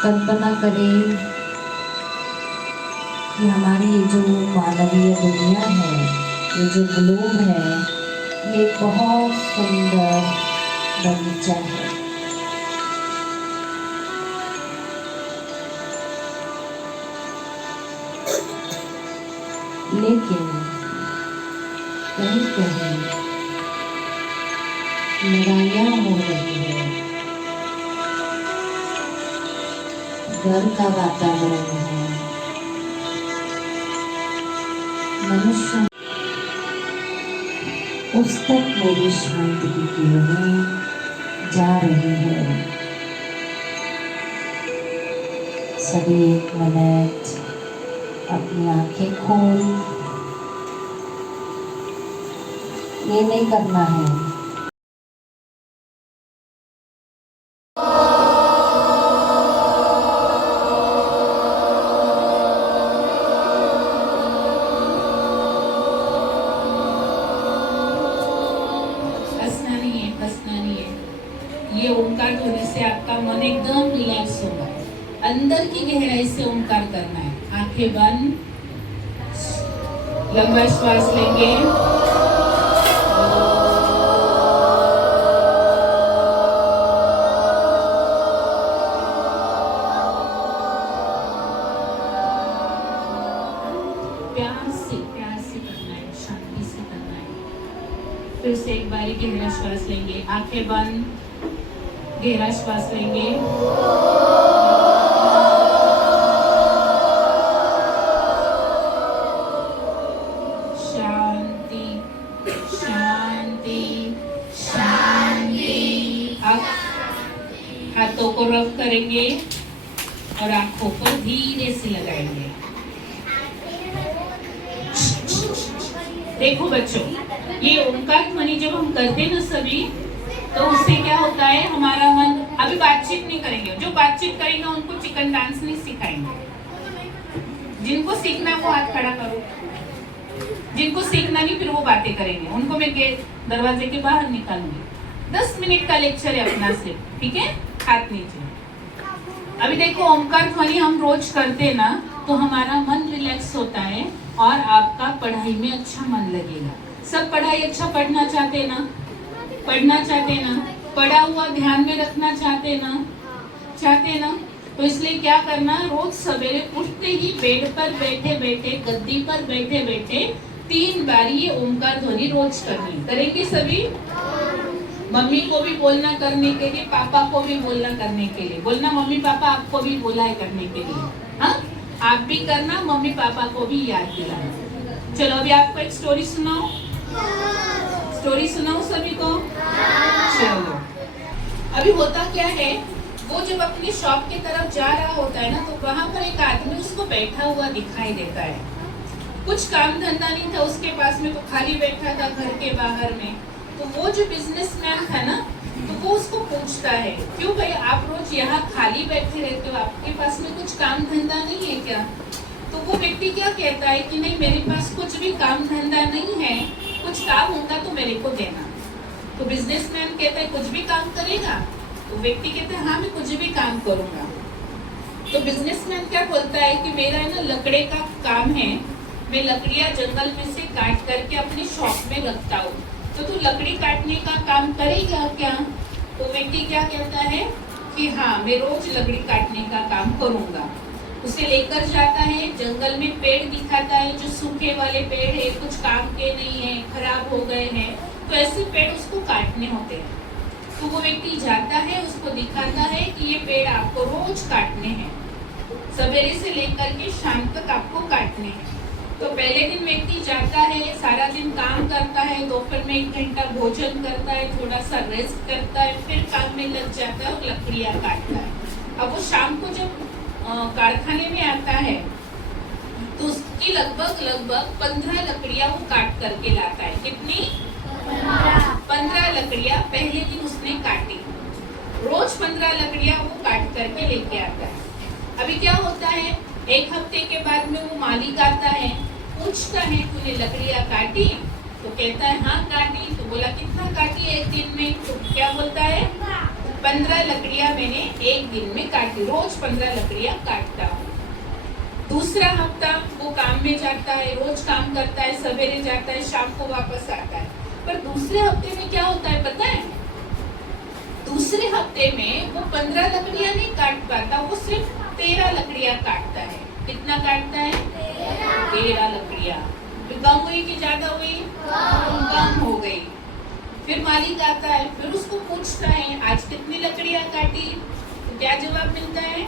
कल्पना करें कि हमारी ये जो मानवीय दुनिया है, ये जो ग्लोब है, ये बहुत सुंदर बगीचा है। लेकिन कहीं कहीं लड़ाइयाँ हो रही है, डर का वातावरण है, मनुष्य उस तक मेरी शांति की किरणें जा रही है। सभी एक मिनट अपनी आंखें खोल, ये नहीं करना है। ये ओंकार ध्वनि से आपका मन एकदम रिलैक्स होगा। अंदर की गहराई से ओंकार करना है। आंखें बंद, लंबा श्वास लेंगे। प्यार से करना है, शांति से करना है। फिर से एक बारी गहरा श्वास लेंगे, आंखें बंद, गहरा श्वास लेंगे। शांति शांति शांति। हाथों को रब करेंगे और आंखों पर धीरे से लगाएंगे। देखो बच्चों, ये ओंकार ध्वनि जब हम करते हैं ना सभी, तो उससे क्या होता है, हमारा मन, अभी बातचीत नहीं करेंगे, जो बातचीत करेंगे उनको चिकन डांस नहीं सिखाएंगे। जिनको सीखना है वो हाथ खड़ा करो, जिनको सीखना नहीं फिर वो बातें करेंगे, उनको मैं दरवाजे के बाहर निकालूंगी। 10 मिनट का लेक्चर है अपना से, ठीक है? हाथ नीचे। अभी देखो, ओंकार ध्वनि हम रोज करते हैं ना, तो हमारा मन रिलैक्स होता है और आपका पढ़ाई में अच्छा मन लगेगा। सब पढ़ाई अच्छा पढ़ना चाहते ना, पढ़ना चाहते ना, पढ़ा हुआ ध्यान में रखना चाहते ना, तो इसलिए क्या करना, रोज सवेरे उठते ही बेड पर बैठे बैठे, गद्दी पर बैठे बैठे 3 बार ये ओंकार ध्वनि रोज करनी। करेंगे सभी? मम्मी को भी बोलना करने के लिए, पापा को भी बोलना करने के लिए। बोलना मम्मी पापा आपको भी बोला है करने के लिए। हाँ, आप भी करना, मम्मी पापा को भी याद दिलाना। चलो अभी आपको एक स्टोरी सुनाओ। स्टोरी सुनाओ सभी को। चलो, अभी होता क्या है, वो जब अपनी शॉप की तरफ जा रहा होता है ना, तो वहां पर एक आदमी उसको बैठा हुआ दिखाई देता है। कुछ काम धंधा नहीं था उसके पास में, तो खाली बैठा था घर के बाहर में। तो वो जो बिजनेसमैन था ना, तो वो उसको पूछता है, क्यों भाई आप रोज यहाँ खाली बैठे रहते हो, आपके पास में कुछ काम धंधा नहीं है क्या? तो वो व्यक्ति क्या कहता है कि नहीं, मेरे पास कुछ भी काम धंधा नहीं है, कुछ काम होगा तो मेरे को देना। तो बिजनेसमैन कहता है कुछ भी काम करेगा? तो व्यक्ति कहता है हाँ मैं कुछ भी काम करूंगा। तो बिजनेसमैन क्या बोलता है कि मेरा है ना लकड़े का काम है, मैं लकड़ियां जंगल में से काट करके अपनी शॉप में रखता हूँ, तो तू लकड़ी काटने का काम करेगा क्या? तो व्यक्ति क्या कहता है कि हाँ मैं रोज लकड़ी काटने का काम करूंगा। उसे लेकर जाता है, जंगल में पेड़ दिखाता है, जो सूखे वाले पेड़ है, कुछ काम के नहीं है, खराब हो गए हैं, तो ऐसे पेड़ उसको काटने होते हैं। तो वो व्यक्ति जाता है, उसको दिखाता है कि ये पेड़ आपको रोज काटने हैं, सवेरे से लेकर के शाम तक आपको काटने हैं। तो पहले दिन व्यक्ति जाता है, सारा दिन काम करता है, दोपहर में 1 घंटा भोजन करता है, थोड़ा सा रेस्ट करता है, फिर काम में लग जाता है और लकड़ियां काटता है। अब वो शाम को जब कारखाने में आता है, तो उसकी लगभग 15 लकड़ियां वो काट करके लाता है। कितनी? 15 लकड़ियां पहले दिन उसने काटी। रोज 15 लकड़ियां वो काट करके लेके आता है। अभी क्या होता है, 1 हफ्ते के बाद में वो मालिक आता है, पूछता है तूने लकड़ियां काटी? तो कहता है हाँ काटी। तो बोला कितना काटी है 1 दिन में? तो क्या बोलता है 15 लकड़ियां मैंने 1 एक दिन में काटी, रोज 15 लकड़ियां काटता हूँ। दूसरा हफ्ता वो काम में जाता है, रोज काम करता है, सवेरे जाता है, शाम को वापस आता है। पर दूसरे हफ्ते में क्या होता है पता है? दूसरे हफ्ते में वो 15 लकड़ियां नहीं काट पाता, वो सिर्फ 13 लकड़ियां काटता है। कितना काटता है? 13 लकड़ियां। कम हुई कि ज्यादा हुई? कम हो गई। फिर मालिक आता है, फिर उसको पूछता है आज कितनी लकड़ियां काटी? तो क्या जवाब मिलता है?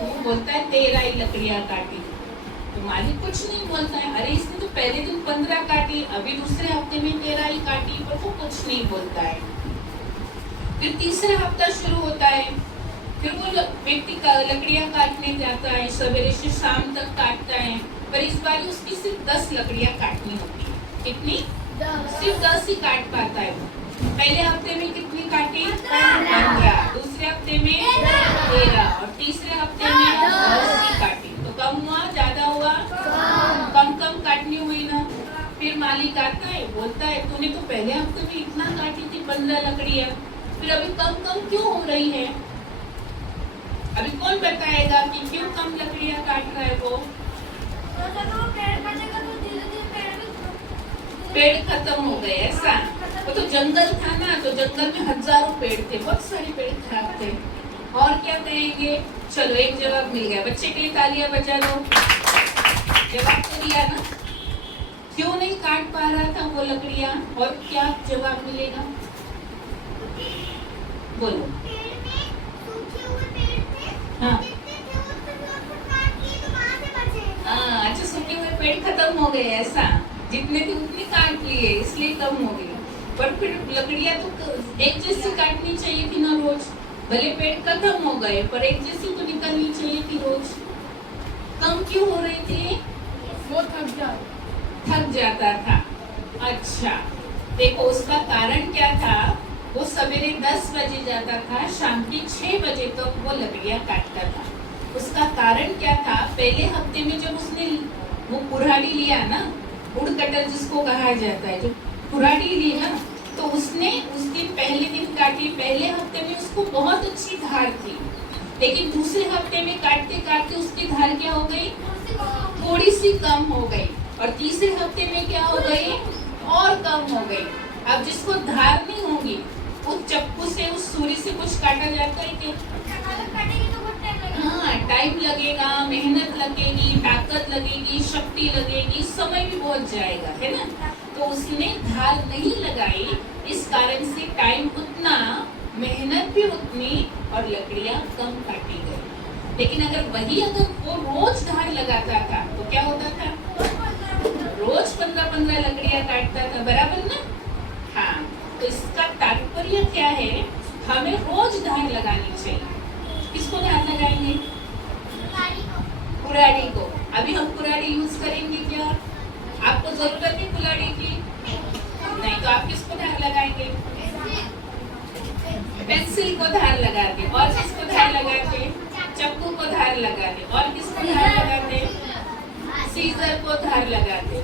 वो बोलता है 13 ही लकड़ियां काटी। तो मालिक कुछ नहीं बोलता है, अरे इसने तो पहले दिन 15 काटी, अभी दूसरे हफ्ते में 13 ही काटी, पर वो कुछ नहीं बोलता है। फिर तीसरा हफ्ता शुरू होता है, फिर वो व्यक्ति लकड़ियां काटने जाता है, सवेरे से शाम तक काटता है, पर इस बार उसकी सिर्फ 10 लकड़ियां काटनी होती है। कितनी? सिर्फ 10 ही काट पाता है वो। पहले हफ्ते में कितनी काटी? 15। दूसरे हफ्ते में 13 और तीसरे हफ्ते में 10 ही काटी। तो कम हुआ ज्यादा हुआ? कम कम काटनी हुई ना। फिर मालिक आता है, बोलता है तूने तो पहले हफ्ते में इतना काटी थी 15 लकड़ियां, फिर अभी कम कम क्यों हो रही है? अभी कौन बताएगा कि क्यों कम लकड़ियां काट रहा है वो? पेड़ खत्म हो गए ऐसा? वो तो जंगल था ना, तो जंगल में हजारों पेड़ थे, बहुत सारे पेड़ खराब थे। और क्या कहेंगे? चलो एक जवाब मिल गया, बच्चे के लिए तालियां बजा दो। जवाब तो दिया ना, क्यों नहीं काट पा रहा था वो लकड़ियां? और क्या जवाब मिलेगा? बोलो। हाँ, अच्छा, सूखे हुए पेड़ खत्म हो गए ऐसा? जितने थे उतने काट लिए, इसलिए कम हो गए। पर फिर लकड़ियां तो एक जैसी काटनी चाहिए थी ना रोज। भले पेड़ खत्म हो गए, पर एक जैसी तो निकलनी चाहिए थी रोज। कम क्यों हो रही थी? वो थक जाता था। अच्छा, देखो उसका कारण क्या था? वो सवेरे 10 बजे जाता था, शाम के 6 बजे तक वो लकड़ियां काटता था। उसका कारण क्या था? पहले हफ्ते में जब उसने वो कुल्हाड़ी लिया ना, वुड कटर जिसको कहा जाता है, जो कुल्हाड़ी ली ना, तो उसने उस दिन पहले दिन काटी, पहले हफ्ते में उसको बहुत अच्छी धार थी। लेकिन दूसरे हफ्ते में काटते काटते उसकी धार क्या हो गई? थोड़ी सी कम हो गई। और तीसरे हफ्ते में क्या हो गई? और कम हो गई। अब जिसको धार नहीं होगी, उस चक्कू से, उस छुरी से कुछ काटा जाता है क्या? हाँ, टाइम लगेगा, मेहनत लगेगी, ताकत लगेगी, शक्ति लगेगी, समय भी बहुत जाएगा, है ना? तो उसने धार नहीं लगाई, इस कारण से टाइम उतना, मेहनत भी उतनी और लकड़ियां कम काटी गई। लेकिन अगर वो रोज धार लगाता था तो क्या होता था? रोज 15-15 लकड़ियां काटता था, बराबर ना? हाँ, तो इसका तात्पर्य क्या है? हमें रोज धार लगानी चाहिए। किसको धार लगाएंगे? कुल्हाड़ी को। अभी हम कुल्हाड़ी यूज करेंगे क्या? आपको जरूरत है कुल्हाड़ी की? नहीं, तो आप किसको धार लगाएंगे? पेंसिल को धार लगाते। और किसको धार लगाते? चक्कू को धार लगाते। और किसको धार लगाते? सीजर को धार लगाते।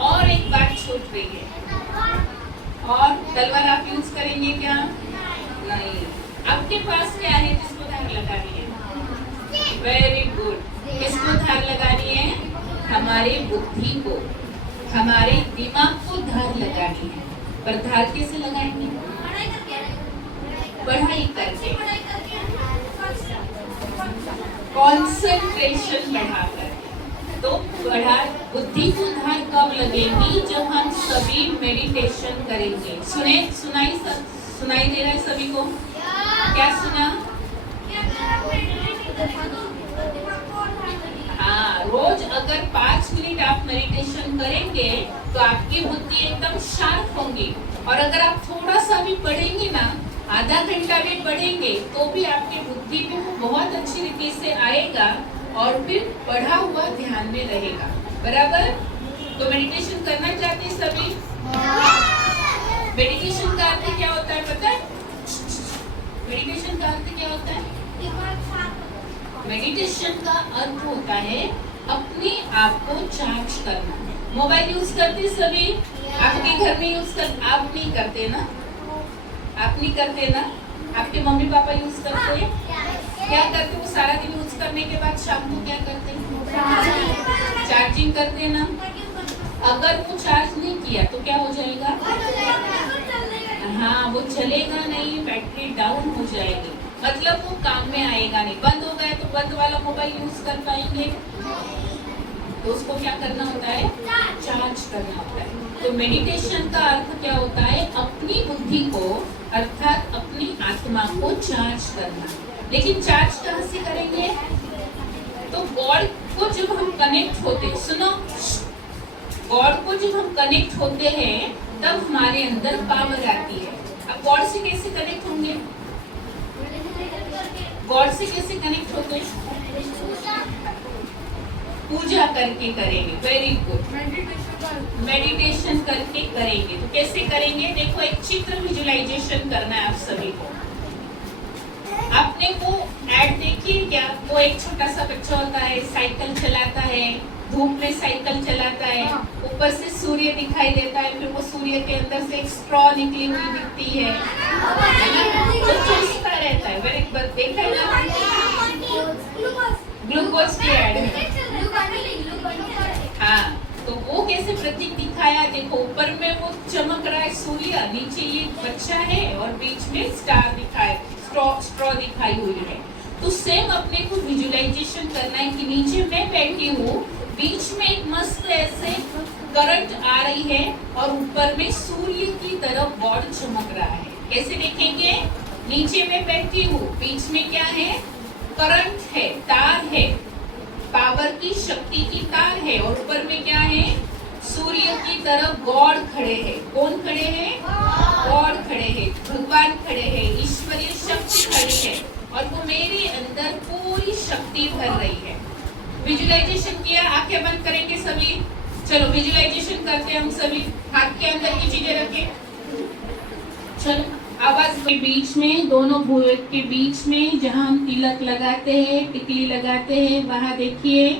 और एक बात छूट रही है, और तलवार आप यूज करेंगे क्या? नहीं। आपके पास क्या है जिसको धार लगानी है? Very good. किसको धार लगानी है? हमारे बुद्धि को, हमारे दिमाग को धार लगानी है। पर धार कैसे लगाएंगे? पढ़ाई करके, कंसंट्रेशन बढ़ाकर। तो बुद्धि को धार कब लगेगी? जब हम सभी मेडिटेशन करेंगे। सुनाई दे रहा है सभी को? क्या सुना? हाँ, रोज अगर 5 मिनट आप मेडिटेशन करेंगे तो आपकी बुद्धि एकदम शार्प होगी। और अगर आप थोड़ा सा भी पढ़ेंगे ना, आधा घंटा भी पढ़ेंगे, तो भी आपकी बुद्धि में वो बहुत अच्छी रीति से आएगा और फिर पढ़ा हुआ ध्यान में रहेगा, बराबर? तो मेडिटेशन करना चाहते हैं सभी? मेडिटेशन का अर्थ क्या होता है पता है? मेडिटेशन का अर्थ क्या होता है? मेडिटेशन का अर्थ होता है अपने आप को चार्ज करना। मोबाइल यूज करते सभी? आपके घर में यूज कर, आप नहीं करते ना? आप नहीं करते ना? आपके मम्मी पापा यूज करते हैं? क्या करते हो सारा दिन यूज करने के बाद शाम को क्या करते हैं? चार्जिंग करते हैं ना? अगर वो चार्ज नहीं किया तो क्या हो जाएगा? हाँ, वो चलेगा नहीं, बैटरी डाउन हो जाएगी, मतलब वो काम में आएगा नहीं। बंद हो गया तो बंद वाला मोबाइल यूज कर पाएंगे? तो उसको क्या करना होता है? चार्ज करना होता है। तो मेडिटेशन का अर्थ क्या होता है? अपनी बुद्धि को अर्थात अपनी आत्मा को चार्ज करना। लेकिन चार्ज कहाँ से करेंगे? तो गॉड को जब हम कनेक्ट होते, सुनो, गॉड को जब हम कनेक्ट होते हैं तब हमारे अंदर पावर आती है। अब गॉड से कैसे कनेक्ट होंगे? गॉड से कैसे कनेक्ट होते हैं? पूजा करके करेंगे। वेरी गुड, मेडिटेशन करके करेंगे। तो कैसे करेंगे? देखो, एक चित्र विजुअलाइजेशन करना है आप सभी को। आपने वो ऐड देखी क्या? वो एक छोटा सा बच्चा होता है, साइकिल चलाता है, धूप में साइकिल चलाता है, ऊपर से सूर्य दिखाई देता है, फिर वो सूर्य के अंदर से एक स्ट्रॉ निकली हुई दिखती है ना? तो चूसता रहता है। वेरी गुड, देखा है ना? ग्लूकोज की ऐड है। हाँ, तो वो कैसे प्रतीक दिखाया? देखो, ऊपर में वो चमक रहा है सूर्य, नीचे ये बच्चा है और बीच में स्टार दिखाए, स्ट्रॉ दिखाई हुई है। तो सेम अपने को विजुअलाइजेशन करना है कि नीचे मैं बैठी हूँ, बीच में एक मस्त ऐसे करंट आ रही है और ऊपर में सूर्य की तरफ गॉड चमक रहा है। कैसे देखेंगे? नीचे मैं बैठी हूँ, बीच में क्या है? करंट है, तार है, पावर की, शक्ति की तार है, और ऊपर में क्या है? सूर्य की तरफ गॉड खड़े हैं। कौन खड़े हैं? गॉड खड़े हैं, भगवान खड़े हैं, ईश्वरीय शक्ति खड़ी है और वो मेरे अंदर पूरी शक्ति भर रही है। विजुअलाइजेशन किया? आंखें बंद करेंगे सभी। चलो विजुअलाइजेशन करते हैं हम सभी। हाथ के अंदर की चीजें रखें। चलो, आवाज के बीच में, दोनों भुजा के बीच में जहां हम तिलक लगाते हैं, टिकली लगाते हैं, वहां देखिए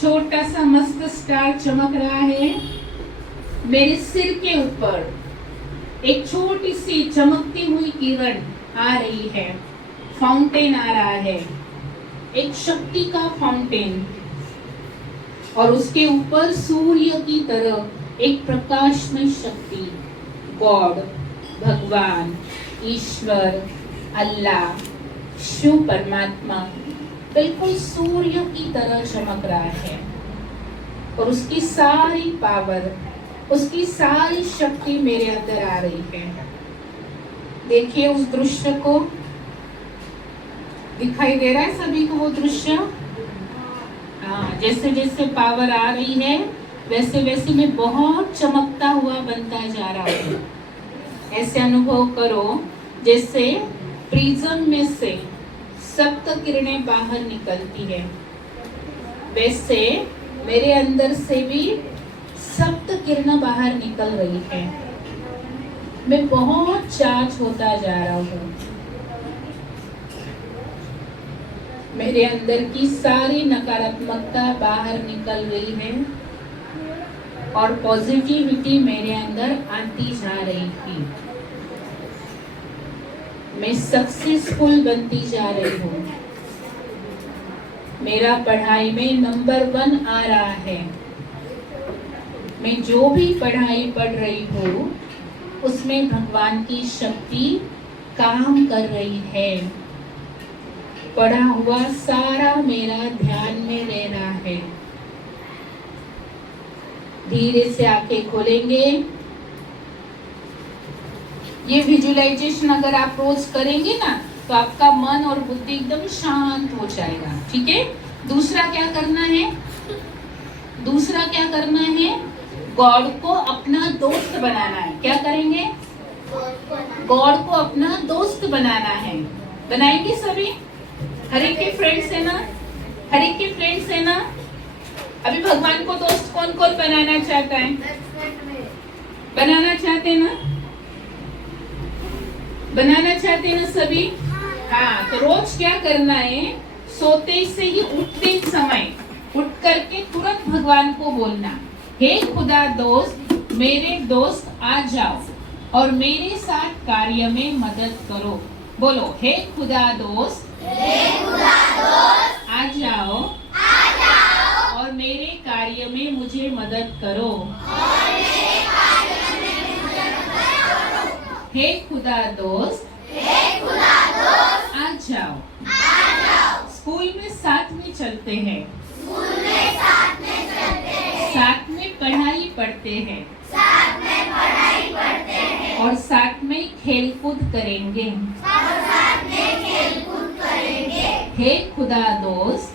छोटा सा मस्त स्टार चमक रहा है। मेरे सिर के ऊपर एक छोटी सी चमकती हुई किरण आ रही है, फाउंटेन आ रहा है, एक शक्ति का फाउंटेन, और उसके ऊपर सूर्य की तरह एक प्रकाशमय शक्ति, गॉड, भगवान, ईश्वर, अल्लाह, शिव परमात्मा बिल्कुल सूर्य की तरह चमक रहा है और उसकी सारी पावर, उसकी सारी शक्ति मेरे अंदर आ रही है। देखिए उस दृश्य को, दिखाई दे रहा है सभी को वो दृश्य? हाँ, जैसे जैसे पावर आ रही है वैसे वैसे मैं बहुत चमकता हुआ बनता जा रहा हूँ। ऐसे अनुभव करो जैसे प्रिज्म में से सप्त किरणें बाहर निकलती है, वैसे मेरे अंदर से भी सप्त किरणें बाहर निकल रही है। मैं बहुत चार्ज होता जा रहा हूँ। मेरे अंदर की सारी नकारात्मकता बाहर निकल रही है और पॉजिटिविटी मेरे अंदर आती जा रही थी। मैं सक्सेसफुल बनती जा रही हूँ। मेरा पढ़ाई में नंबर 1 आ रहा है। मैं जो भी पढ़ाई पढ़ रही हूँ उसमें भगवान की शक्ति काम कर रही है। पढ़ा हुआ सारा मेरा ध्यान में रह रहा है। धीरे से आंखें खोलेंगे। ये विजुअलाइजेशन अगर आप रोज करेंगे ना तो आपका मन और बुद्धि एकदम शांत हो जाएगा। ठीक है? दूसरा क्या करना है? दूसरा क्या करना है? गॉड को अपना दोस्त बनाना है। क्या करेंगे? गॉड को अपना दोस्त बनाना है। बनाएंगे सभी? हर एक के फ्रेंड्स है ना? हर एक के फ्रेंड्स है ना? अभी भगवान को दोस्त कौन कौन बनाना चाहता है? बनाना चाहते हैं ना? बनाना चाहते हैं ना सभी? हाँ, तो रोज क्या करना है? सोते से ही उठते समय उठ करके तुरंत भगवान को बोलना, हे खुदा दोस्त, मेरे दोस्त आ जाओ। और मेरे साथ कार्य में मदद करो। बोलो, हे खुदा दोस्त, आ जाओ और मेरे कार्य में मुझे मदद करो। हे खुदा दोस्त, आ जाओ। स्कूल में साथ में चलते हैं, साथ में पढ़ाई पढ़ते हैं और साथ में खेल कूद करेंगे। हे खुदा दोस्त,